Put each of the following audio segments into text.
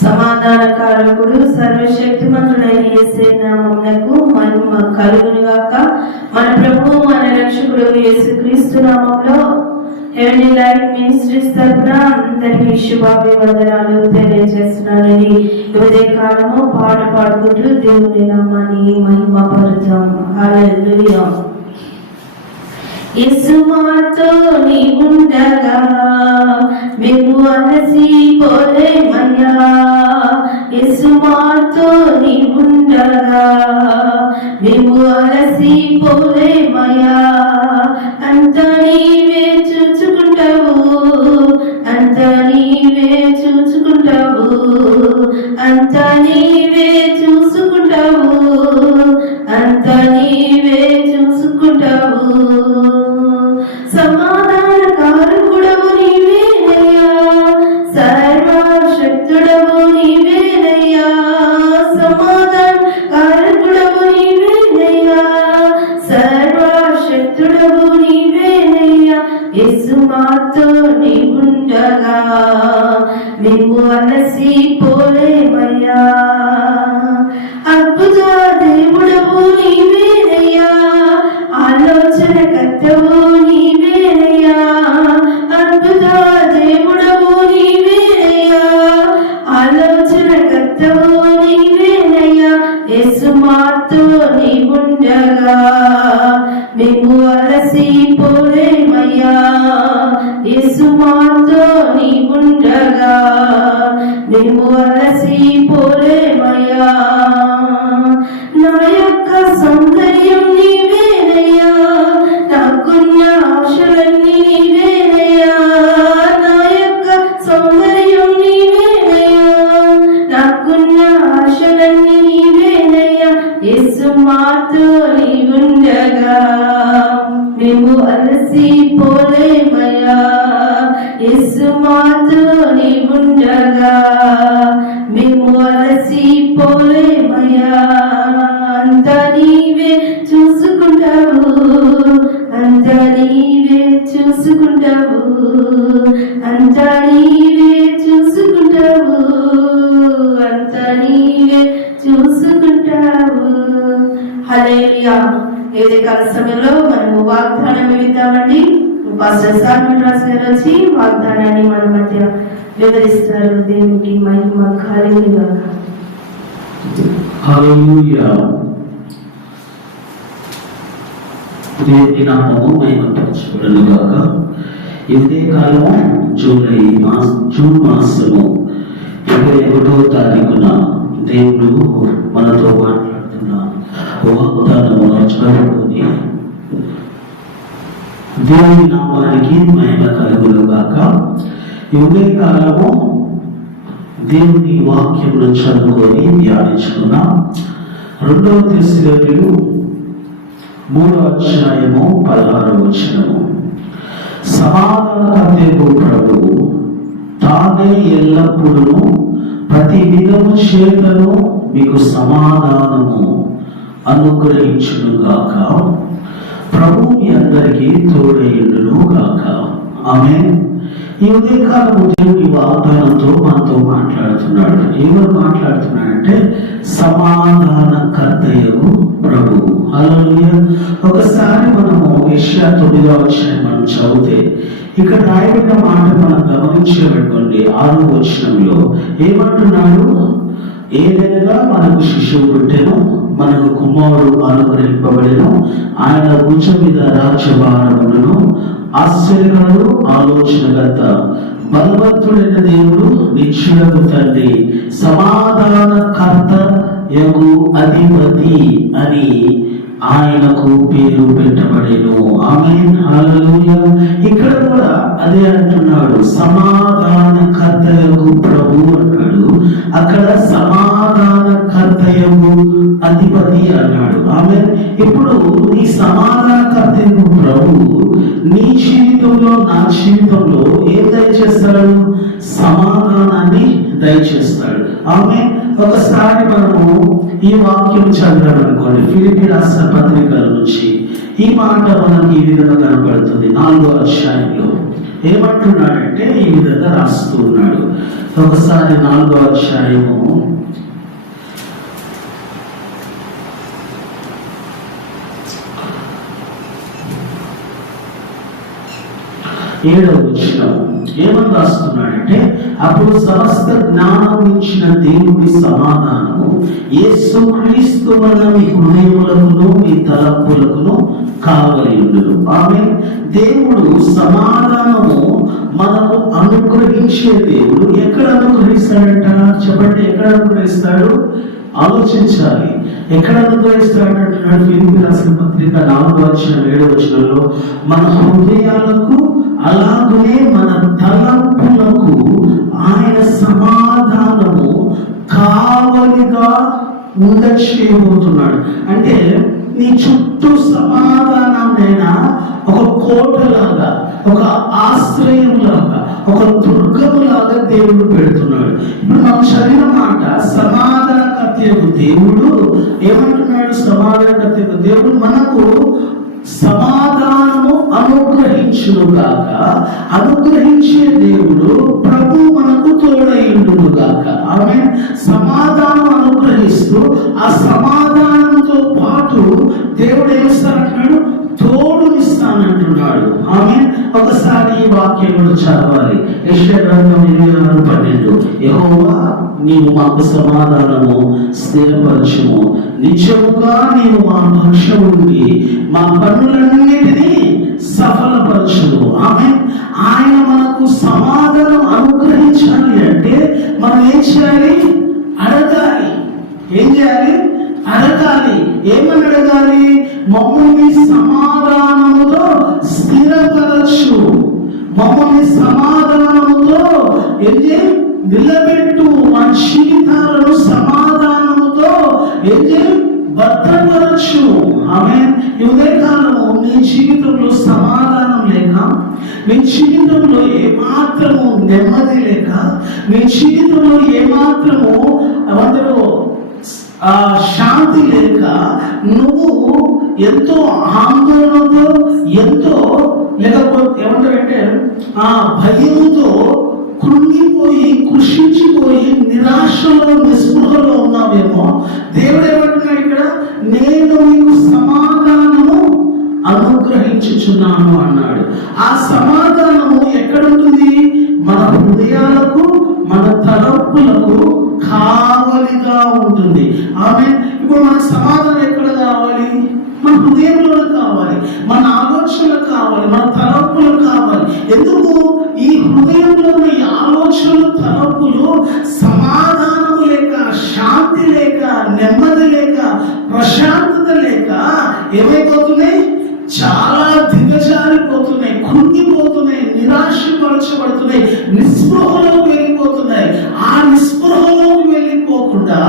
సమాధానకారకుడు సర్వశక్తిమంతుడైన యేసే నామమునకు మహిమ కలుగును గాక. మన ప్రభువు మన రక్షకుడు యేసుక్రీస్తు నామములో హెవెన్లీ లైట్ మినిస్ట్రీస్ తరపున అందరికీ శుభాభివందనాలు తెలియజేస్తున్నానని ఉదయ కాలము పాట పాడుకుంటూ దేవుని నామాన్ని మహిమపరుద్దాం. హల్లెలూయా. యేసు మాతో నీ ఉండగా మేము అలసిపోలేమయ్యా. యేసు మాతో నీ ఉండగా మేము అలసిపోలేమయ్యా. అంత నీవే చూచుకుంటావు, అంత నీవే చూచుకుంటావు, అంత నీవే చూసుకుంటావు, అంత నీవే చూసుకుంటావు. సమాధానకారకుడవు నీవేనయ్యా, సర్వశక్తుడవు నీవేనయ్యా. సమాధానకారకుడవు నీవేనయ్యా, సర్వశక్తుడవు నీవేనయ్యా. యేసు మాతో నీ ఉండగా మేము అలసిపోలేమయ్యా. అద్భుత దేవుడవు నీవేనయ్యా, ఆలోచన కర్తవు నీవేనయ్యా. అద్భుత దేవుడవు నీవేనయ్యా, ఆలోచన కర్తవు నీవేనయ్యా. యేసు మాతో నీ ఉండగా మేము అలసిపోలేమయ్యా. యేసు మాతో నీ ఉండగా మేము అలసిపోలేమయ్యా. నా యొక్క సౌందర్యం నీవేనయ్యా, నాకున్న ఆశలన్నీ నీవేనయ్యా. నా యొక్క సౌందర్యం నీవేనయ్యా, నాకున్న ఆశలన్నీ నీవేనయ్యా. యేసు మాతో నీ ఉండగా మేము అలసిపోలేమయ్యా. యేసు మాతో నీ ఉండగా మేము అలసిపోలేమయ్యా. అంత నీవే చూసుకుంటావు, అంత నీవే చూసుకుంటావు, అంత నీవే చూసుకుంటావు, అంత నీవే చూసుకుంటావు. హల్లెలూయా. ఏదైకాల సమయంలో మనము వాగ్దానం ఇద్దామండి. పాస్టర్ సాల్మన్ రాజు గారు వచ్చి వాగ్దానాన్ని మన మధ్య వివరిస్తారు. దేవునికి మహిమ కలుగును గాక. హల్లెలూయా. దేవుని నామము మహిమపరచబడును గాక. ఇదే కాలము జూన్ మాసము 21వ తారీఖున దేవుడు మనతో మాట్లాడుతున్న వాగ్దానము చదువుకొని దేవుని నామానికి మహిమ కలుగును గాక. ఇదే కాలము దేవుని వాక్యమును చదువుకొని ధ్యానించుకున్నాం. 2వ తెస్సలోనికీయులు 3వ అధ్యాయము 16వ వచనము. సమాధానకర్తయగు ప్రభువు తానే ఎల్లప్పుడూ ప్రతి విధము చేతను మీకు సమాధానము అనుగ్రహించును గాక. ప్రభు మీ అందరికీ తోడైయుండును గాక. ఆమేన్. ఈ ఉదయకాలము దేవుని వాగ్దానంతో మనతో మాట్లాడుతున్నాడు. ఎవరు మాట్లాడుతున్నాడంటే సమాధానకర్తయగు ప్రభు. హల్లెలూయా. ఒకసారి మనము యెషయా 9వ అధ్యాయం మనం చదివితే ఇక్కడ రాయబడిన మాట మనం గమనించేటటువంటి 6వ వచనంలో ఏమంటున్నాడు? ఏదైనా మనకు శిశువు పుట్టెను, మనకు కుమారుడు అనుగ్రహింపబడెను, ఆయన భుజం మీద రాజ్యభారమును. ఆశ్చర్యకరుడు, ఆలోచనకర్త, బలవంతుడైన దేవుడు, నిశ్చయము తండ్రి, సమాధానకర్త యగు అధిపతి అని ఆయనకు పేరు పెట్టబడేను. ఆమేన్. హల్లెలూయా. ఇక్కడ కూడా అదే అంటున్నాడు, సమాధానకర్తయగు ప్రభు అన్నాడు. అక్కడ సమాధానకర్తయగు అధిపతి అన్నాడు. ఆమేన్. ఇప్పుడు ఈ సమాధానకర్తయగు ప్రభు నీ జీవితంలో, నా జీవితంలో ఏం దయచేస్తాడు? సమాధానాన్ని దయచేస్తాడు. ఆమేన్. ఒకసారి మనము ఈ వాక్యం చదివామనుకోండి, ఫిలిప్పీ రాసిన పత్రికల నుంచి ఈ మాట మనకి ఈ విధంగా కనబడుతుంది 4వ అధ్యాయంలో. ఏమంటున్నాడంటే ఈ విధంగా రాస్తూ ఉన్నాడు. ఒకసారి 4వ అధ్యాయము 7వ వచనం ఏమని రాస్తున్నాడంటే, అప్పుడు సమస్త జ్ఞానం ఇచ్చిన దేవుడి సమాధానము యేసుక్రీస్తు వలన మీ హృదయములకును మీ తలంపులకును కావలి ఉండును. ఆమేన్. దేవుడు సమాధానము మనకు అనుగ్రహించే దేవుడు. ఎక్కడ అనుగ్రహిస్తాడంట చెప్పండి, ఎక్కడ అనుగ్రహిస్తాడు? ఆలోచించాలి. ఎక్కడ అనుగ్రహిస్తాడు అంటున్నాడు. ఫిలిప్పీ రాసిన పత్రిక 4వ అధ్యాయం 7వ వచనంలో, మన హృదయాలకు అలాగనే మన తలంపులకు ఆయన సమాధానము కావలిగా ఉండచేయబోతున్నాడు. అంటే నీ చుట్టూ సమాధానమైనా ఒక కోటలాగా, ఒక ఆశ్రయంలాగా, ఒక దుర్గములాగా దేవుడు పెడుతున్నాడు. ఇప్పుడు మనం చదివిన మాట సమాధానకర్తయగు దేవుడు ఏమంటున్నాడు? సమాధానకర్తయగు దేవుడు మనకు సమాధానము అనుగ్రహించును గాక. అనుగ్రహించే దేవుడు ప్రభు మనకు తోడైండును గాక. ఆమె సమాధానం అనుగ్రహిస్తూ ఆ సమాధానంతో పాటు దేవుడు ఏమిస్తానంటున్నాడు? తోడునిస్తానంటున్నాడు. ఆమె ఒకసారి ఈ వాక్యం కూడా చదవాలి. యెషయా గ్రంథం 26:12, యెహోవా నీవు మాకు సమాధానము స్థిరపరచుము, నిజముగా నీవు మా పక్షముండి మా పనులన్నిటినీ సఫలపరచును. ఆమె ఆయన మనకు సమాధానం అనుగ్రహించాలి అంటే మనం ఏం చేయాలి? అడగాలి. ఏం చేయాలి? అడగాలి. ఏమని అడగాలి? మమ్మల్ని సమాధానముతో స్థిరపరచు, మమ్మల్ని సమాధానముతో నిలబెట్టు, మా జీవితాలను సమాధానముతో భద్రపరచు. ఆమె ఉదయకాలము నీ జీవితంలో సమాధానం లేక, నీ జీవితంలో ఏమాత్రము నెమ్మది లేక, నీ జీవితంలో ఏమాత్రము అందరూ శాంతి లేక, నువ్వు ఎంతో ఆందోళనతో, ఎంతో లేకపోతే ఏమంటారంటే భయంతో కృంగిపోయి, కృషించిపోయి, నిరాశలో, నిస్పృహలో ఉన్నావేమో. దేవుడు ఏమంటున్నాడు ఇక్కడ? నేను మీకు సమాధానము అనుగ్రహించుచున్నాను అన్నాడు. ఆ సమాధానము ఎక్కడుంటుంది? మన హృదయాలకు, మన తలంపులకు కావలిగా ఉంటుంది. ఆమె ఇప్పుడు మన సమాధానం ఎక్కడ కావాలి? మన హృదయంలో కావాలి, మన ఆలోచనలు కావాలి, మన తలంపులు కావాలి. ఎందుకు? ఈ హృదయంలోని ఆలోచనలు, తలంపులు సమాధానం లేక, శాంతి లేక, నెమ్మది లేక, ప్రశాంతత లేక ఏమైపోతున్నాయి? చాలా దిగజారిపోతున్నాయి, కృంగిపోతున్నాయి, నిరాశపరచబడుతున్నాయి, నిస్పృహలోకి వెళ్ళిపోతున్నాయి. ఆ నిస్పృహలోకి వెళ్ళిపోకుండా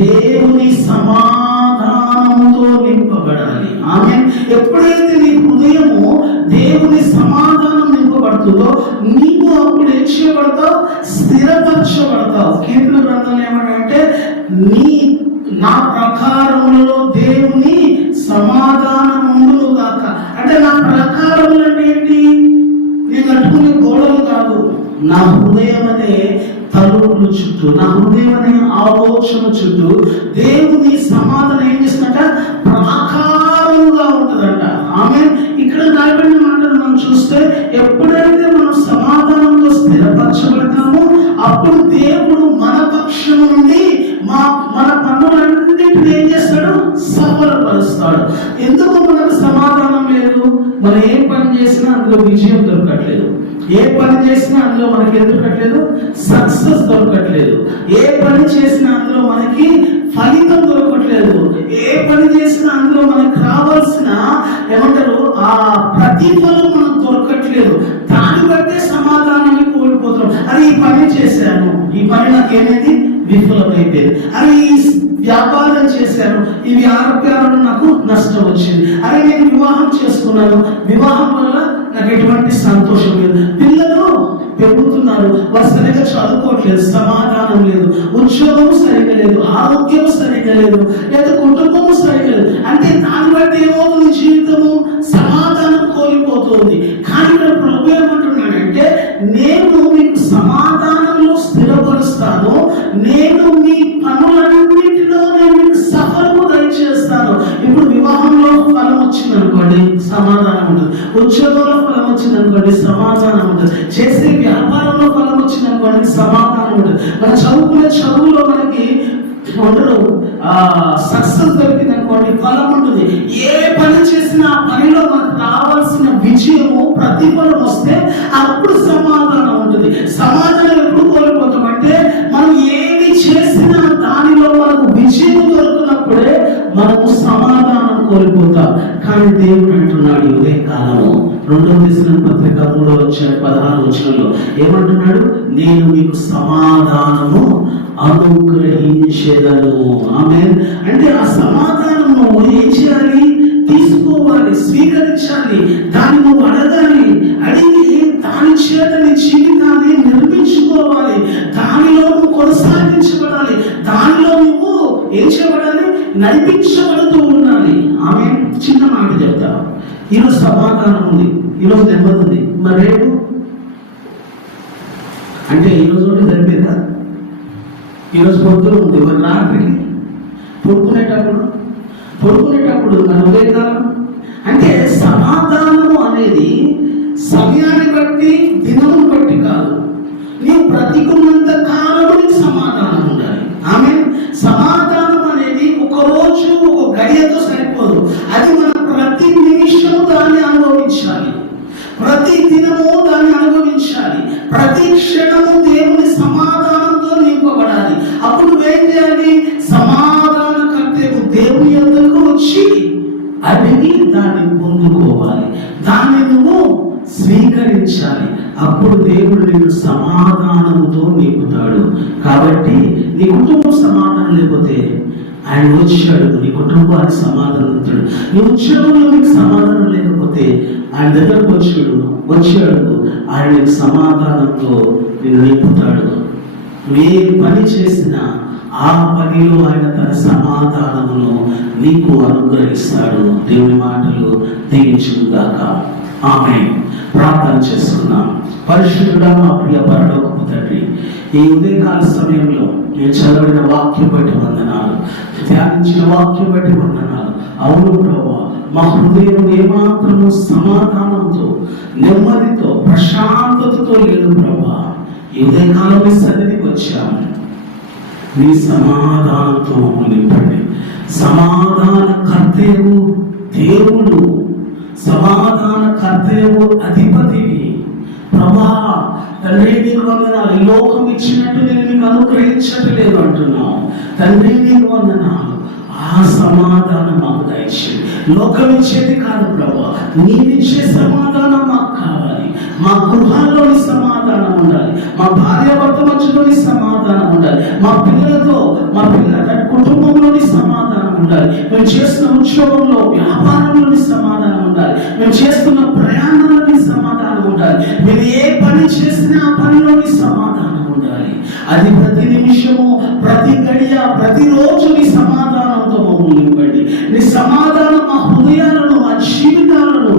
దేవుని సమాధానంతో నింపబడాలి. ఆమె ఎప్పుడైతే నీ హృదయము దేవుని సమాధానం నింపబడుతుందో నీవు అప్పుడు ఏం చేయబడతావు? స్థిరపరచబడతావు. కీర్తన గ్రంథంలో ఏమంటే, నా ప్రకారములలో దేవుని సమాధానం ఉండును గాక. అంటే నా ప్రకారములు అంటే ఏంటి? నేను కట్టుకునే గోడలు కాదు, నా హృదయం అనే తలుపుల చుట్టూ, నా హృదయం అనే ఆలోచన చుట్టూ దేవుని సమాధానం ఏం చేస్తుందంట? ప్రాకారముగా ఉంటుందంట. ఆమె ఇక్కడ రాయబడిన మాటలు మనం చూస్తే, ఎప్పుడైతే మనం సమాధానంలో స్థిరపరచబడతామో అప్పుడు దేవుడు మన పక్షం నుండి మన పనులన్నింటినీ ఏం చేస్తాడు? సఫలపరుస్తాడు. ఎందుకు మనకు సమాధానం లేదు? మనం ఏ పని చేసినా అందులో విజయం దొరకట్లేదు, ఏ పని చేసినా అందులో మనకి ఏం దొరకట్లేదు? సక్సెస్ దొరకట్లేదు. ఏ పని చేసినా అందులో మనకి ఫలితం దొరకట్లేదు. ఏ పని చేసినా అందులో మనకు కావాల్సిన ఏమంటారు ఆ ప్రతిఫలం మనకు దొరకట్లేదు. దాన్ని బట్టే సమాధానాన్ని కోల్పోతున్నాం. అరే ఈ పని చేశాను, ఈ పని నాకు ఏమైంది? విఫలమైపోయింది. అరే ఈ వ్యాపారం చేశాను, ఈ వ్యాపారంలో నాకు నష్టం వచ్చింది. అరే నేను వివాహం చేసుకున్నాను, వివాహం వల్ల నాకు ఎటువంటి సంతోషం లేదు. పిల్లలు పెరుగుతున్నారు, వారు సరిగ్గా చదువుకోవట్లేదు, సమాధానం లేదు, ఉద్యోగం సరిగ్గా లేదు, ఆరోగ్యం సరిగ్గా లేదు, లేదా కుటుంబం సరిగ్గా లేదు. అంటే దాన్ని బట్టి ఏమవుతుంది? జీవితము నేను మీ పనులన్నిటిలో నేను మీకు సఫలము దయచేస్తాను. ఇప్పుడు వివాహంలో ఫలం వచ్చింది అనుకోండి, సమాధానం ఉంటుంది. ఉద్యోగంలో ఫలం వచ్చింది అనుకోండి, సమాధానం ఉంటుంది. చేసే వ్యాపారంలో ఫలం వచ్చింది అనుకోండి, సమాధానం ఉంటుంది. మన చదువుకునే చదువులో మనకి సక్సెస్ దొరికింది అనుకోండి, ఫలం ఉంటుంది. ఏ పని చేసినా ఆ పనిలో మనకు రావాల్సిన విజయము ప్రతిఫలం వస్తే అప్పుడు సమాధానం ఉంటుంది. సమాధానం ఎప్పుడు కోల్పోతామంటే మనం ఏది చేసినా దానిలో మనకు విజయం దొరుకున్నప్పుడే మనకు సమాధానం కోల్పోతాం. కానీ దేవుడు అంటున్నాడు ఇదే కాలము 2వ దశలోని పత్రిక 3వ అధ్యాయం 16వ వచనంలో ఏమంటున్నాడు? నేను మీకు సమాధానము అనుగ్రహించేదను. ఆమేన్. అంటే ఆ సమాధానము ఏం చేయాలి? తీసుకోవాలి, స్వీకరించాలి, దాన్ని నువ్వు అడగాలి. అడిగి దాని చేత నీ జీవితాన్ని నిర్మించుకోవాలి, దానిలో నువ్వు కొనసాగించబడాలి, దానిలో నువ్వు ఏం చేయబడాలి? నడిపించబడుతూ ఉండాలి. ఆమె చిన్న మాట చెప్తా, ఈరోజు సమాధానం ఉంది, ఈరోజు నెమ్మది ఉంది, మరి రేపు అంటే ఈరోజు ఒకటి సరిపోయిందా? ఈరోజు పొద్దున ఉంది, మరి రాత్రి పడుకునేటప్పుడు మన ఉదయకాలం అంటే సమాధానము అనేది సమయాన్ని బట్టి దినమును బట్టి కాదు. నీవు బ్రతికున్నంత కాలము నీకు సమాధానం ఉండాలి. ఆమె సమాధానం అనేది ఒక రోజు ఒక గడియతో సరిపోదు. అది మనం ప్రతి నిమిషము దాన్ని అనుభవించాలి, ప్రతి దినము దాన్ని అనుభవించాలి, ప్రతి క్షణము దేవుని సమాధానంతో నింపబడాలి. అప్పుడు నువ్వేం చేయాలి? సమాధానకర్తవు దేవుని యొద్దకు వచ్చి అడిగి దాన్ని పొందుకోవాలి, దాన్ని నువ్వు స్వీకరించాలి. అప్పుడు దేవుడు నిన్ను సమాధానముతో నింపుతాడు. కాబట్టి నీ కుటుంబం సమాధానం లేకపోతే ఆయన వచ్చాడు, నీ కుటుంబానికి సమాధానం ఇస్తాడు. నీ ఉద్యోగంలో నీకు సమాధానం లేకపోతే ఆయన దగ్గరకు వచ్చాడు, ఆయన సమాధానంతో నిన్ను నింపుతాడు. ఏ పని చేసినా ఆ పనిలో ఆయన తన సమాధానమును నీకు అనుగ్రహిస్తాడు. దేవుని మాటలు దీవించుగాక. ఆమేన్. ప్రార్థన చేసుకున్నాం. పరిశుద్ధుడా మా ప్రియ పరలోకపు తండ్రి, ఈ ఉదయకాల సమయంలో నేను చదివిన వాక్యం బట్టి వందనాలు, ధ్యానించిన వాక్యం బట్టి వందనాలు. అవును ప్రభువా, మా హృదయం ఏమాత్రము సమాధానంతో, నెమ్మదితో, ప్రశాంతతతో లేదు ప్రభువా. ఈ ఉదయకాలం మీ సన్నిధికి వచ్చాము, నీ సమాధానంతో నింపండి. సమాధాన కర్తవు దేవుడు, సమాధాన కర్తవు అధిపతివి ప్రభా. తండ్రి నీకు వందనాలు. ఈ లోకం ఇచ్చినట్టు నేను నీకు అనుగ్రహించట్లేదు అంటున్నావు తండ్రి, నీకు వందనాలు. ఆ సమాధానం మాకు దయచేయండి. లోకం ఇచ్చేది కాదు ప్రభా, నీవిచ్చే సమాధానం మాకు కావాలి. మా గృహాల్లోని సమాధానం ఉండాలి, మా భార్యాభర్త మధ్యలోని సమాధానం ఉండాలి, మా పిల్లలతో మా పిల్లల కుటుంబంలోని సమాధానం ఉండాలి, మేము చేస్తున్న ఉద్యోగంలో వ్యాపారంలోని సమాధానం ఉండాలి, మేము చేస్తున్న ప్రయాణంలోని సమాధానం ఉండాలి, మేము ఏ పని చేసినా ఆ పనిలోని సమాధానం ఉండాలి. అది ప్రతి నిమిషము, ప్రతి గడియ, ప్రతిరోజు నీ సమాధానంతో మమ్మల్ని నింపండి. నీ సమాధానం మా హృదయాలను, మా జీవితాలను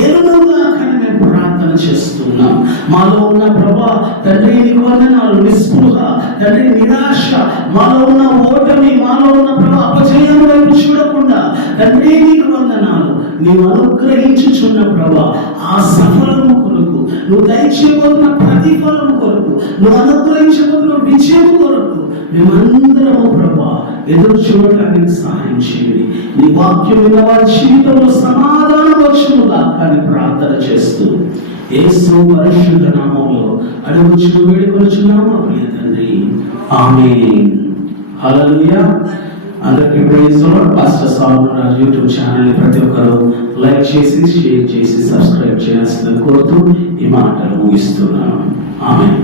ఏలునుగా కానీ మేము ప్రార్థన చేస్తున్నాం. మాలో ఉన్న ప్రభా తండ్రి నీకు వందనాలు. నిస్పృహ తండ్రి, నిరాశ, మాలో ఉన్న ఓటమి, మాలో ఉన్న ప్రభా అపజయం వైపు చూడకుండా తండ్రి నీకు వందనాలు. నీవు అనుగ్రహించుచున్న ప్రభా ఆ సఫలము కొరకు, నువ్వు దయచేయబోతున్న ప్రతిఫలము కొరకు, నువ్వు అనుగ్రహించబోతున్న విజయం కొరకు మేమందరము ప్రభా ఎదురు చూడటానికి సహాయం చేయండి. నీ వాక్యం విన్న వారి జీవితంలో సమాధానం వచ్చునుగా కానీ ప్రార్థన చేస్తూ యేసు పరిశుద్ధ నామములో అడుగుచు వేడుకొనుచున్నాము ప్రియ తండ్రి. ఆమేన్. హల్లెలూయా. అందరికీ ప్రైజ్ లార్డ్. పాస్టర్ సాల్మన్ రాజు యూట్యూబ్ ఛానల్ ప్రతి ఒక్కరు లైక్ చేసి, షేర్ చేసి, సబ్స్క్రైబ్ చేయాల్సిందని కోరుతూ ఈ మాటలు ముగిస్తున్నాను. ఆమేన్.